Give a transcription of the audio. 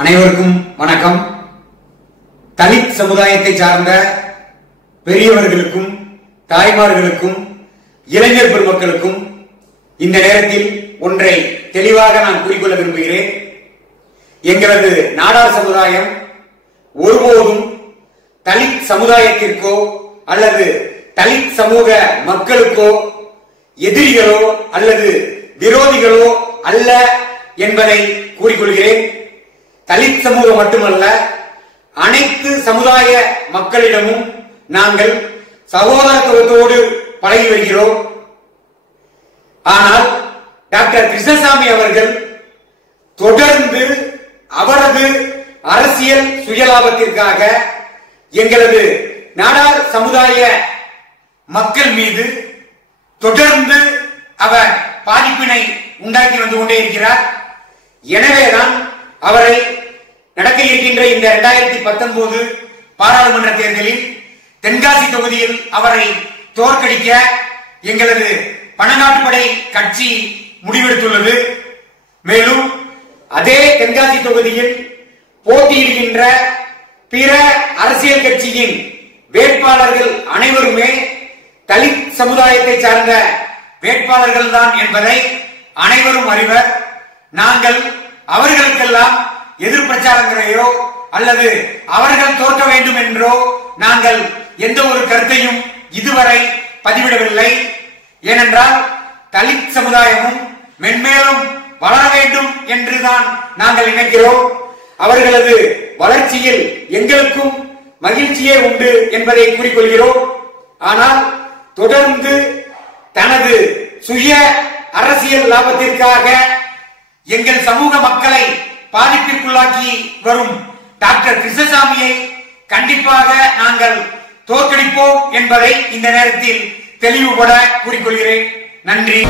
அனைவருக்கும் வணக்கம். தலித் சமுதாயத்தை சார்ந்த பெரியவர்களுக்கும் தாய்மார்களுக்கும் இளைஞர் பெருமக்களுக்கும் இந்த நேரத்தில் ஒன்றை தெளிவாக நான் கூறிக்கொள்ள விரும்புகிறேன். எங்களது நாடார் சமுதாயம் ஒருபோதும் தலித் சமுதாயத்திற்கோ அல்லது தலித் சமூக மக்களுக்கோ எதிரிகளோ அல்லது விரோதிகளோ அல்ல என்பதை கூறிக்கொள்கிறேன். தலித் சமூகம் மட்டுமல்ல, அனைத்து சமுதாய மக்களிடமும் நாங்கள் சகோதரத்துவத்தோடு பழகி வருகிறோம். ஆனால் டாக்டர் கிருஷ்ணசாமி அவர்கள் தொடர்ந்து அவரது அரசியல் சுயலாபத்திற்காக எங்களது நாடார் சமுதாய மக்கள் மீது தொடர்ந்து அவர் பாதிப்பினை உண்டாக்கி வந்து கொண்டே இருக்கிறார். எனவேதான் அவரை நடக்க இருக்கின்ற இந்த 2019 பாராளுமன்ற தேர்தலில் தென்காசி தொகுதியில் அவரை தோற்கடிக்க எங்களது பணநாட்டுப்படை கட்சி முடிவெடுத்துள்ளது. மேலும் அதே தென்காசி தொகுதியில் போட்டியிடுகின்ற பிற அரசியல் கட்சியின் வேட்பாளர்கள் அனைவருமே தலித் சமுதாயத்தை சார்ந்த வேட்பாளர்கள் தான் என்பதை அனைவரும் அறிவர். நாங்கள் அவர்களுக்கெல்லாம் எதிர் பிரச்சாரங்களையோ அல்லது அவர்கள் தோற்க வேண்டும் என்றோ நாங்கள் எந்த ஒரு கருத்தையும் இதுவரை பதிவிடவில்லை. ஏனென்றால் தலித் சமுதாயமும் மென்மேலும் வளர வேண்டும் என்றுதான் நாங்கள் நினைக்கிறோம். அவர்களது வளர்ச்சியில் எங்களுக்கும் மகிழ்ச்சியே உண்டு என்பதை கூறிக்கொள்கிறோம். ஆனால் தொடர்ந்து தனது சுய அரசியல் லாபத்திற்காக எங்கள் சமூக மக்களை பாதிப்பிற்குள்ளாக்கி வரும் டாக்டர் கிருஷ்ணசாமியை கண்டிப்பாக நாங்கள் தோற்கடிப்போம் என்பதை இந்த நேரத்தில் தெளிவுபட கூறிக்கொள்கிறேன். நன்றி.